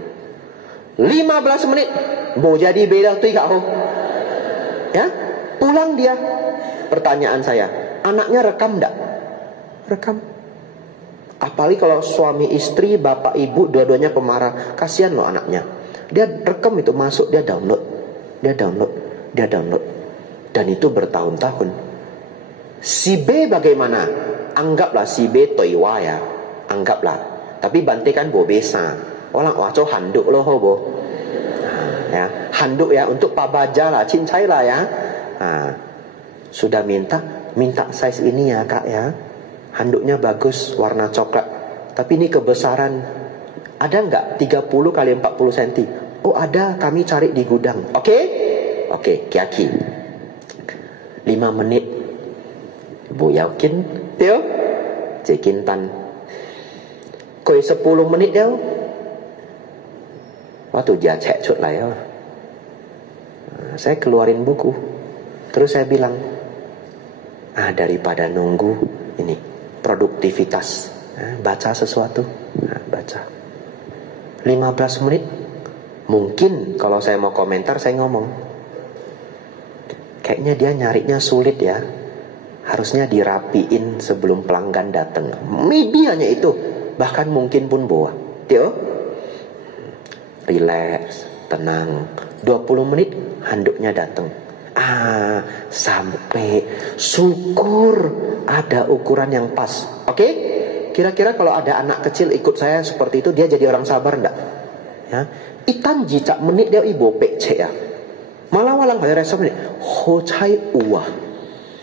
15 menit. Bo jadi beda tuh kak ho. Ya, pulang dia. Pertanyaan saya, anaknya rekam enggak? Rekam. Apalagi kalau suami istri, bapak ibu dua-duanya pemarah, kasihan loh anaknya. Dia rekam itu masuk, dia download. Dan itu bertahun-tahun. Si B bagaimana? Anggaplah si B toiwa ya. Anggaplah. Tapi Bante kan bo besa. Orang waco handuk loh bo. Ya, handuk ya untuk pabaja lah, cincai lah ya. Sudah minta size ini ya kak ya. Handuknya bagus, warna coklat. Tapi ini kebesaran. Ada nggak 30 kali 40 cm? Oh ada, kami cari di gudang. Oke, kiaki. 5 menit. Bu yakin, Tio? Cekin tan. Koi 10 menit dia. Waktu dia cek cut lah ya. Saya keluarin buku. Terus saya bilang, daripada nunggu ini produktivitas, baca sesuatu, baca 15 menit. Mungkin kalau saya mau komentar saya ngomong, kayaknya dia nyarinya sulit ya, harusnya dirapiin sebelum pelanggan datang. Maybe hanya itu, bahkan mungkin pun bawa Tio, relax, tenang. 20 menit handuknya datang. Sampai syukur ada ukuran yang pas. Oke? Kira-kira kalau ada anak kecil ikut saya seperti itu, dia jadi orang sabar enggak? Ya. Itan jicak menit dia ibu pece ya. Malah walang hari resep menit. Ho cai uah.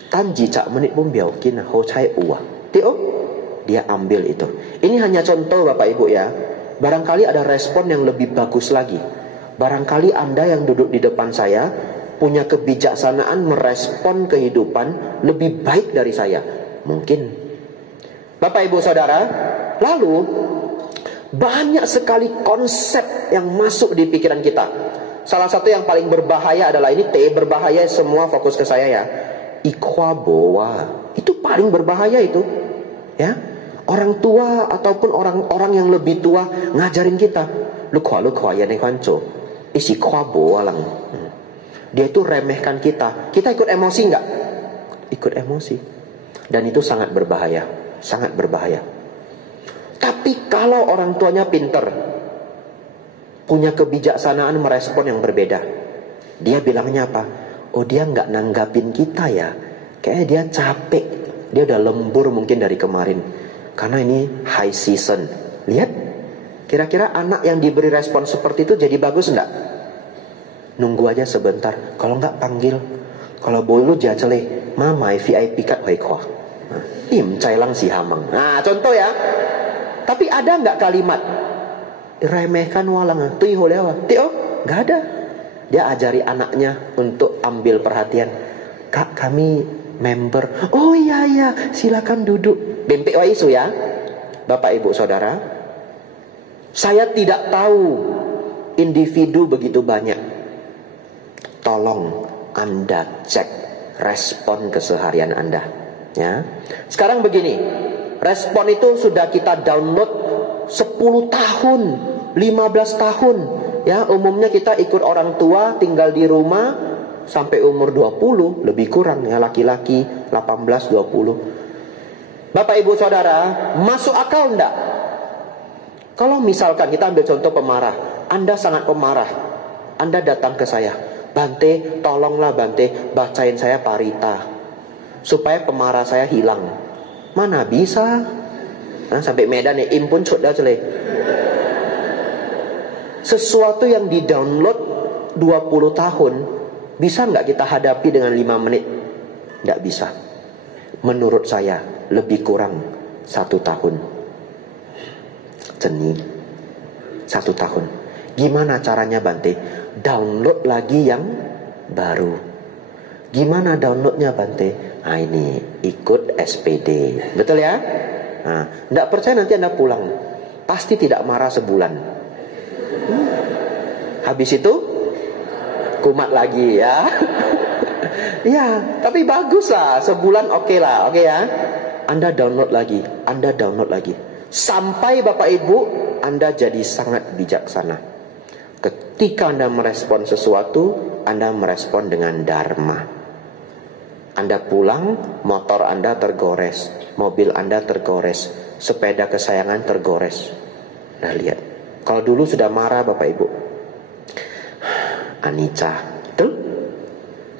Tan jicak menit pun biaukin ho cai uah. Tio? Dia ambil itu. Ini hanya contoh Bapak Ibu ya. Barangkali ada respon yang lebih bagus lagi. Barangkali Anda yang duduk di depan saya punya kebijaksanaan merespon kehidupan lebih baik dari saya. Mungkin. Bapak Ibu Saudara, lalu banyak sekali konsep yang masuk di pikiran kita. Salah satu yang paling berbahaya adalah ini berbahaya, semua fokus ke saya ya. Ikwa boa. Itu paling berbahaya itu. Ya. Orang tua ataupun orang-orang yang lebih tua ngajarin kita. Lu kwa ya nekwanco. Isi kwa boa lang. Dia itu remehkan kita. Kita ikut emosi enggak? Ikut emosi. Dan itu sangat berbahaya. Sangat berbahaya. Tapi kalau orang tuanya pinter, punya kebijaksanaan merespon yang berbeda. Dia bilangnya apa? Oh, dia nggak nanggapin kita ya. Kayaknya dia capek. Dia udah lembur mungkin dari kemarin. Karena ini high season. Lihat, kira-kira anak yang diberi respon seperti itu jadi bagus enggak? Nunggu aja sebentar. Kalau enggak panggil. Kalau boleh jacele, mama VIP kat hoi kwa. Im cai lang si hamang. Nah, contoh ya. Tapi ada enggak kalimat remehkan walang tui holewa? Tio, enggak ada. Dia ajari anaknya untuk ambil perhatian. Kak, kami member. Oh iya iya, silakan duduk. Bempek wa isu ya. Bapak Ibu Saudara, saya tidak tahu individu begitu banyak. Tolong Anda cek respon keseharian Anda, ya. Sekarang begini, respon itu sudah kita download 10 tahun, 15 tahun. Ya, umumnya kita ikut orang tua tinggal di rumah sampai umur 20, lebih kurang ya, laki-laki 18 20. Bapak Ibu Saudara, masuk akal enggak? Kalau misalkan kita ambil contoh pemarah, Anda sangat pemarah. Anda datang ke saya, Bante, tolonglah Bante, bacain saya parita supaya pemarah saya hilang. Mana bisa? Nah, sampai Medan ya, impun sudah celeh. Sesuatu yang di-download 20 tahun, bisa nggak kita hadapi dengan 5 menit? Nggak bisa. Menurut saya, lebih kurang 1 tahun. Jeni, 1 tahun. Gimana caranya Bante? Download lagi yang baru. Gimana downloadnya Bante? Nah ini, ikut SPD. Betul ya? Nah, nggak percaya nanti Anda pulang. Pasti tidak marah sebulan. Habis itu kumat lagi ya. Ya, tapi bagus lah, sebulan oke lah, oke ya. Anda download lagi, Anda download lagi. Sampai Bapak Ibu, Anda jadi sangat bijaksana. Ketika Anda merespon sesuatu, Anda merespon dengan dharma. Anda pulang, motor Anda tergores, mobil Anda tergores, sepeda kesayangan tergores. Nah lihat, kalau dulu sudah marah Bapak Ibu, anicca, betul?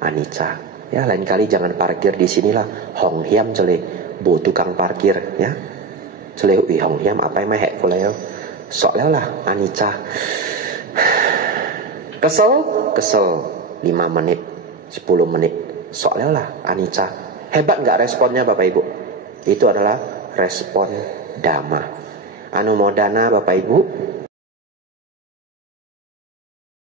Anicca. Ya, lain kali jangan parkir di sinilah. Hong hiam cele, bu tukang parkir ya. Cele ui hong hiam apa yang mehek kuleo. Soalnya lah anicca. Kesel 5 menit, 10 menit. Soalnya lah anicca. Hebat nggak responnya Bapak Ibu? Itu adalah respon dhamma. Anumodana Bapak Ibu.